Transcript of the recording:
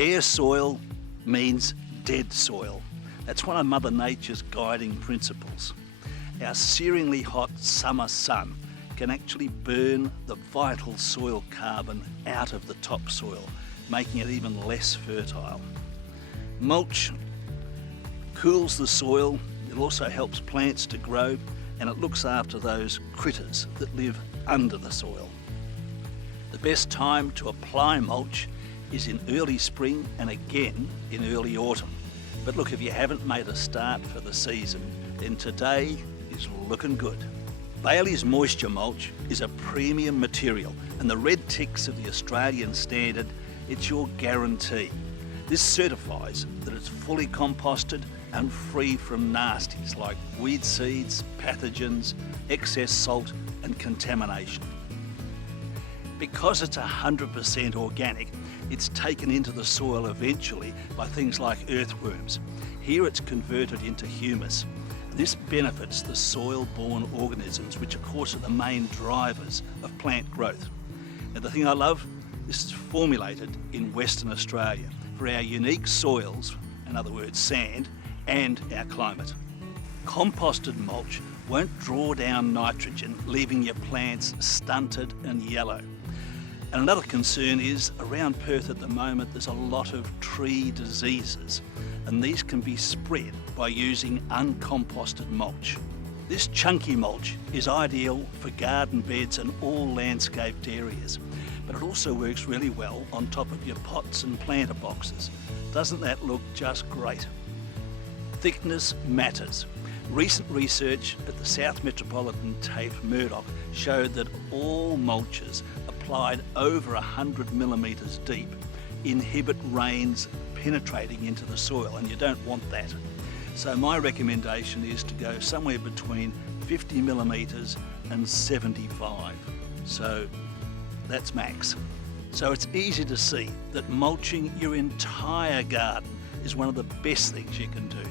Bare soil means dead soil. That's one of Mother Nature's guiding principles. Our searingly hot summer sun can actually burn the vital soil carbon out of the topsoil, making it even less fertile. Mulch cools the soil, it also helps plants to grow, and it looks after those critters that live under the soil. The best time to apply mulch is in early spring and again in early autumn. But look, if you haven't made a start for the season, then today is looking good. Bailey's Moisture Mulch is a premium material, and the red ticks of the Australian standard, it's your guarantee. This certifies that it's fully composted and free from nasties like weed seeds, pathogens, excess salt and contamination. Because it's 100% organic, it's taken into the soil eventually by things like earthworms. Here it's converted into humus. This benefits the soil-borne organisms, which of course are the main drivers of plant growth. Now the thing I love, this is formulated in Western Australia for our unique soils, in other words sand, and our climate. Composted mulch won't draw down nitrogen, leaving your plants stunted and yellow. And another concern is, around Perth at the moment there's a lot of tree diseases, and these can be spread by using uncomposted mulch. This chunky mulch is ideal for garden beds and all landscaped areas, but it also works really well on top of your pots and planter boxes. Doesn't that look just great? Thickness matters. Recent research at the South Metropolitan TAFE Murdoch showed that all mulches applied over 100 millimetres deep inhibit rains penetrating into the soil, and you don't want that. So my recommendation is to go somewhere between 50 millimetres and 75. So that's max. So it's easy to see that mulching your entire garden is one of the best things you can do.